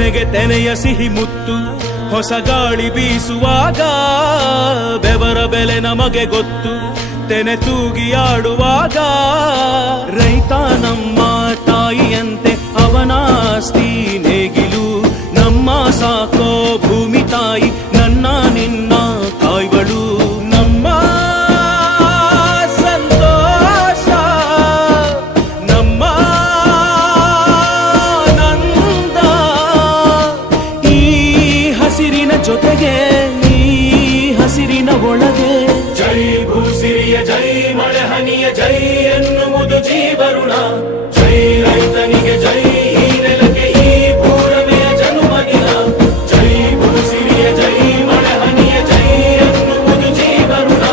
ತೆನೆಗೆ ತೆನೆಯ ಸಿಹಿ ಮುತ್ತು ಹೊಸ ಗಾಳಿ ಬೀಸುವಾಗ ಬೆವರ ಬೆಲೆ ನಮಗೆ ಗೊತ್ತು ತೆನೆ ತೂಗಿ ಆಡುವಾಗ ರೈತ ನಮ್ಮ ತಾಯಿಯಂತೆ ಅವನಾಸ್ತಿ ನೇಗಿಲು ನಮ್ಮ ಸಾಕೋ ಭೂಮಿ ತಾಯಿ ನನ್ನ ನಿನ್ನ ಕಾಯ್ಗಳು ನಮ್ಮ ಸಂತೋಷ ನಮ್ಮ ನಂದ ಈ ಹಸಿರಿನ ಜೊತೆಗೆ ಈ ಹಸಿರಿನ ಒಳಗೆ ಜೈ ಭೂಸಿರಿಯ ಜೈ ಮಳೆ ಹನಿಯ ಜೈ ಎನ್ನುವುದು ಜೀವರುಣ ಜೈ ರೈತನಿಗೆ ಜೈ ಈ ನೆಲಕ್ಕೆ ಈ ಭೂರಮೆಯ ಜನುಮದಿನ ಜೈ ಭೂಸಿರಿಯ ಜೈ ಮಳೆ ಹನಿಯ ಜೈ ಎನ್ನುವುದು ಜೀವರುಣ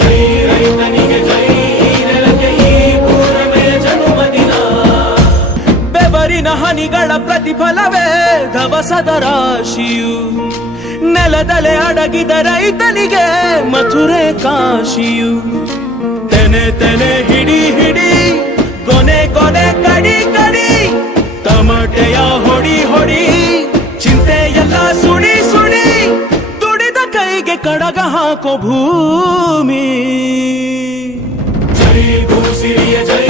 ಜೈ ರೈತನಿಗೆ ಜೈ ಈ ನೆಲಕ್ಕೆ ಈ ಭೂರಮೆಯ ಜನುಮದಿನ ಬೆವರಿನ ಹನಿಗಳ ಪ್ರತಿಫಲವೇ ಧವಸದ ರಾಶಿಯು ನೆಲದಲೆ ಅಡಗಿದ ರೈತನಿಗೆ ಮಥುರೆ ಕಾಶಿಯು ತೆನೆ ತೆನೆ ಹಿಡಿ ಹಿಡಿ ಕೊನೆ ಕೊನೆ ಕಡಿ ಕಡಿ ತಮಟೆಯ ಹೊಡಿ ಹೊಡಿ ಚಿಂತೆಯೆಲ್ಲ ಸುಡಿ ಸುಡಿ ತುಡಿದ ಕೈಗೆ ಕಡಗ ಹಾಕೋ ಭೂಮಿ ಜೈ ಭೂಸಿರಿಯ ಜೈ